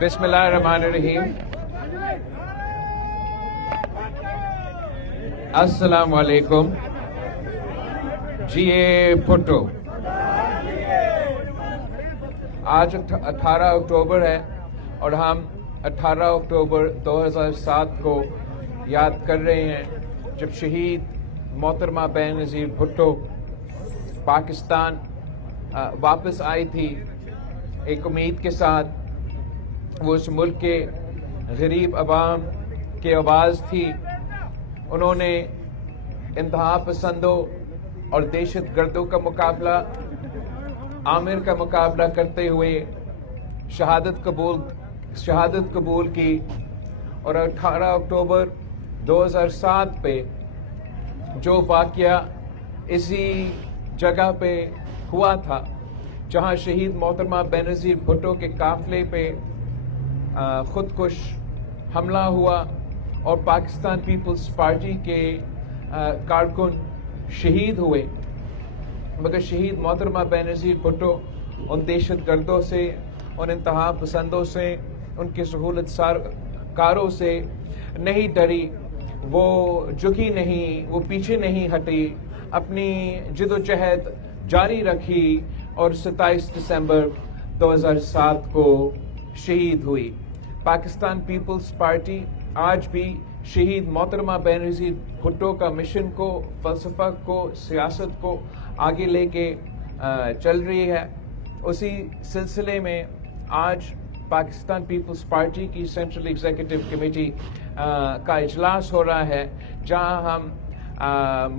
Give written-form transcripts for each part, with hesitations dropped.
بسم اللہ الرحمن الرحیم. السلام علیکم. جی اے بھٹو. آج 18 اکتوبر ہے اور ہم 18 اکتوبر 2007 کو یاد کر رہے ہیں جب شہید محترمہ بے نظیر بھٹو پاکستان واپس آئی تھی ایک امید کے ساتھ. وہ اس ملک کے غریب عوام کی آواز تھی. انہوں نے انتہا پسندوں اور دہشت گردوں کا مقابلہ عامر کا مقابلہ کرتے ہوئے شہادت قبول کی اور 18 اکتوبر 2007 پہ جو واقعہ اسی جگہ پہ ہوا تھا جہاں شہید محترمہ بے نظیر بھٹو کے قافلے پہ خودکش حملہ ہوا اور پاکستان پیپلز پارٹی کے کارکن شہید ہوئے، مگر شہید محترمہ بے نظیر بھٹو ان دہشت گردوں سے، ان انتہا پسندوں سے، ان کے سہولت کاروں سے نہیں ڈری. وہ جھکی نہیں، وہ پیچھے نہیں ہٹی، اپنی جد و جہد جاری رکھی اور 27 دسمبر 2007 کو شہید ہوئی. پاکستان پیپلز پارٹی آج بھی شہید محترمہ بے نظیر بھٹو کا مشن کو، فلسفہ کو، سیاست کو آگے لے کے چل رہی ہے. اسی سلسلے میں آج پاکستان پیپلز پارٹی کی سینٹرل ایگزیکٹو کمیٹی کا اجلاس ہو رہا ہے جہاں ہم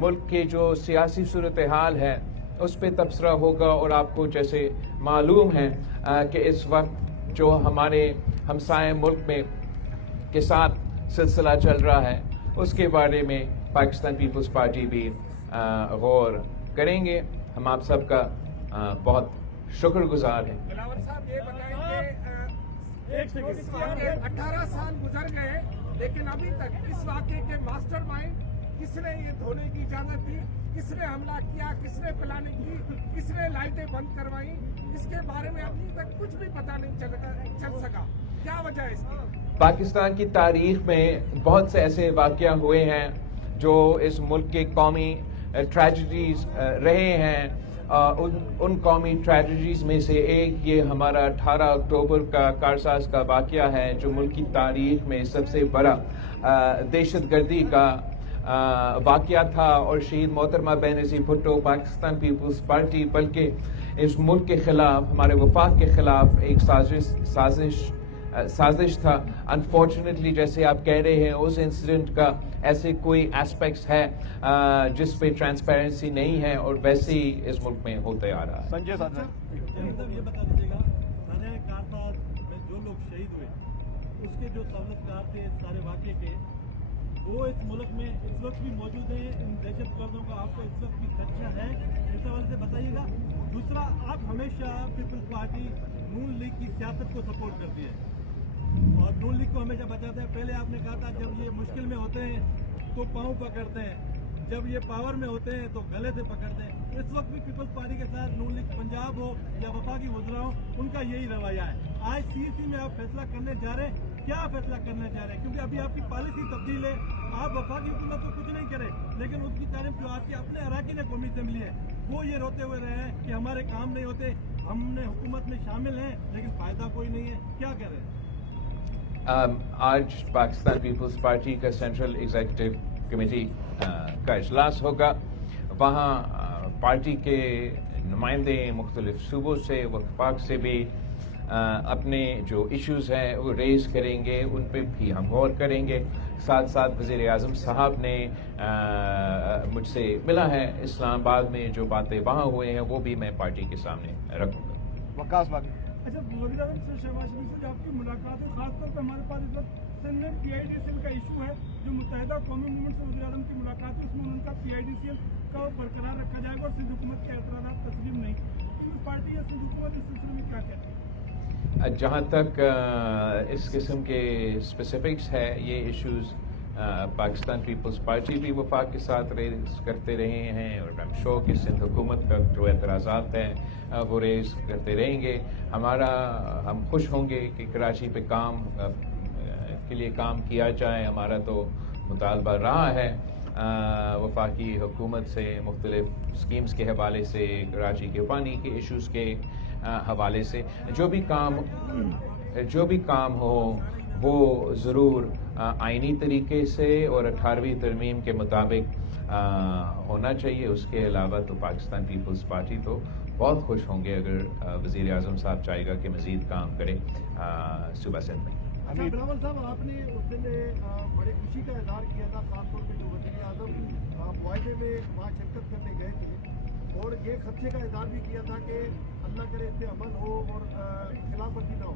ملک کے جو سیاسی صورتحال ہے اس پہ تبصرہ ہوگا. اور آپ کو جیسے معلوم ہے کہ اس وقت جو ہمارے ہمسائے ملک میں کے ساتھ سلسلہ چل رہا ہے اس کے بارے میں پاکستان پیپلز پارٹی بھی غور کریں گے. ہم آپ سب کا بہت شکر گزار ہیں. بلاول صاحب یہ بتائیں کہ 18 سال گزر گئے لیکن ابھی تک اس واقعے کے ماسٹر مائنڈ کس نے یہ دھونے کی اجازت دی، کس نے حملہ کیا، کس نے پلاننگ کی، کس نے لائٹیں بند کروائیں، اس کے بارے میں ابھی تک کچھ بھی پتہ نہیں چل سکا. کیا وجہ ہے اس کی؟ پاکستان کی تاریخ میں بہت سے ایسے واقعہ ہوئے ہیں جو اس ملک کے قومی ٹریجڈیز رہے ہیں. ان قومی ٹریجڈیز میں سے ایک یہ ہمارا 18 اکتوبر کا کارساز کا واقعہ ہے جو ملک کی تاریخ میں سب سے بڑا دہشت گردی کا واقعہ تھا. اور شہید محترمہ بے نظیر بھٹو پاکستان پیپلز پارٹی بلکہ اس ملک کے خلاف، ہمارے وفاق کے خلاف ایک سازش تھا. انفارچونیٹلی جیسے آپ کہہ رہے ہیں اس انسیڈنٹ کا ایسے کوئی ایسپیکٹس ہے جس پہ ٹرانسپیرنسی نہیں ہے اور ویسے ہی اس ملک میں ہوتے آ رہا ہے. سنجے صاحب یہ بتا دیجیے گا تھانے کارساز میں جو لوگ شہید ہوئے اس کے جو سہولتکار تھے اس سارے واقعے کے، وہ اس ملک میں اس وقت بھی موجود ہیں. ان دہشت گردوں کا آپ کو اس وقت بھی خدشہ ہے؟ اس حوالے سے بتائیے گا. دوسرا، آپ ہمیشہ پیپلز پارٹی نون لیگ کی سیاست کو سپورٹ کرتی ہے اور نون لیگ کو ہمیشہ بچاتے ہیں. پہلے آپ نے کہا تھا جب یہ مشکل میں ہوتے ہیں تو پاؤں پکڑتے ہیں، جب یہ پاور میں ہوتے ہیں تو گلے سے پکڑتے ہیں. اس وقت بھی پیپلز پارٹی کے ساتھ نون لیگ پنجاب ہو یا وفاقی وزراء ہو، ان کا یہی رویہ ہے. آج CEC میں آپ فیصلہ کرنے جا رہے ہیں، کیا فیصلہ کرنے جا رہے ہیں؟ کیونکہ ابھی آپ کی پالیسی تبدیل ہے. آپ وفاقی حکومت تو کچھ نہیں کرے لیکن اس کی طرف جو آپ کے اپنے اراکین قومی اسمبلی ہے وہ یہ روتے ہوئے رہے ہیں کہ ہمارے کام نہیں ہوتے، ہم نے حکومت میں شامل ہیں لیکن فائدہ کوئی نہیں ہے. کیا کہہ رہے ہیں؟ آج پاکستان پیپلز پارٹی کا سینٹرل ایگزیکٹو کمیٹی کا اجلاس ہوگا. وہاں پارٹی کے نمائندے مختلف صوبوں سے، وفاق سے بھی اپنے جو ایشوز ہیں وہ ریز کریں گے، ان پہ بھی ہم غور کریں گے. ساتھ ساتھ وزیر اعظم صاحب نے مجھ سے ملا ہے اسلام آباد میں، جو باتیں وہاں ہوئے ہیں وہ بھی میں پارٹی کے سامنے رکھوں گا. وقاص باقی اچھا، وزیر اعظم سے شہباز شریف سے آپ کی ملاقات ہے، خاص طور پہ ہمارے پاس اس وقت سندھ میں PIDCL کا ایشو ہے جو متحدہ قومی موومنٹ سے وزیر اعظم کی ملاقات ہے، اس میں ان کا PIDCL کا برقرار رکھا جائے گا اور سندھ حکومت کے اعتراضات تسلیم نہیں. پیپلز پارٹی یا سندھ حکومت اس سلسلے میں کیا کہتی ہے؟ جہاں تک اس قسم کے اسپیسیفکس ہے، یہ ایشوز پاکستان پیپلز پارٹی بھی وفاق کے ساتھ ریز کرتے رہے ہیں اور I'm sure کہ سندھ حکومت کا جو اعتراضات ہیں وہ ریز کرتے رہیں گے. ہم خوش ہوں گے کہ کراچی پہ کام کے لیے کام کیا جائے. ہمارا تو مطالبہ رہا ہے وفاقی حکومت سے مختلف اسکیمز کے حوالے سے, کراچی کے پانی کے ایشوز کے حوالے سے, جو بھی کام ہو وہ ضرور آئینی طریقے سے اور 18ویں ترمیم کے مطابق ہونا چاہیے. اس کے علاوہ تو پاکستان پیپلز پارٹی تو بہت خوش ہوں گے اگر وزیر اعظم صاحب چاہے گا کہ مزید کام کرے صوبہ سندھ میں. بلاول صاحب, آپ نے اس دن بڑے خوشی کا اظہار کیا تھا, خاص طور پہ جو وزیر اعظم معاہدے میں وہاں شرکت کرنے گئے تھے, اور یہ خدشے کا اظہار بھی کیا تھا کہ اللہ کرے اس پہ عمل ہو اور خلاف ورزی نہ ہو.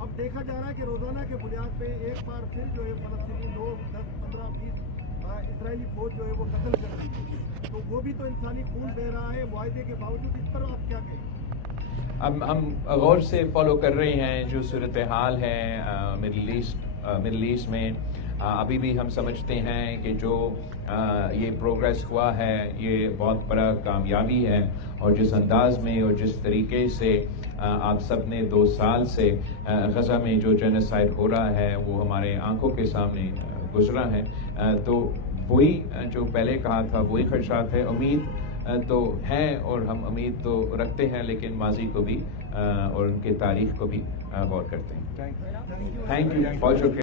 اب دیکھا جا رہا ہے کہ روزانہ کے بنیاد پہ ایک بار پھر جو ہے فلسطینی لوگ 10, 15, 20 اسرائیلی فوج جو ہے وہ قتل کر رہی ہے, تو وہ بھی تو انسانی خون بہہ رہا ہے معاہدے کے باوجود. اس پر آپ کیا کہیں؟ ہم غور سے فالو کر رہے ہیں جو صورتحال ہے مڈل ایسٹ میں. ابھی بھی ہم سمجھتے ہیں کہ جو یہ پروگریس ہوا ہے یہ بہت بڑا کامیابی ہے, اور جس انداز میں اور جس طریقے سے آپ سب نے 2 سال سے غزہ میں جو جینوسائیڈ ہو رہا ہے وہ ہمارے آنکھوں کے سامنے گزرا ہے, تو وہی جو پہلے کہا تھا وہی خدشات ہے. امید تو ہیں اور ہم امید تو رکھتے ہیں, لیکن ماضی کو بھی اور ان کے تاریخ کو بھی غور کرتے ہیں. تھینک یو, بہت شکریہ.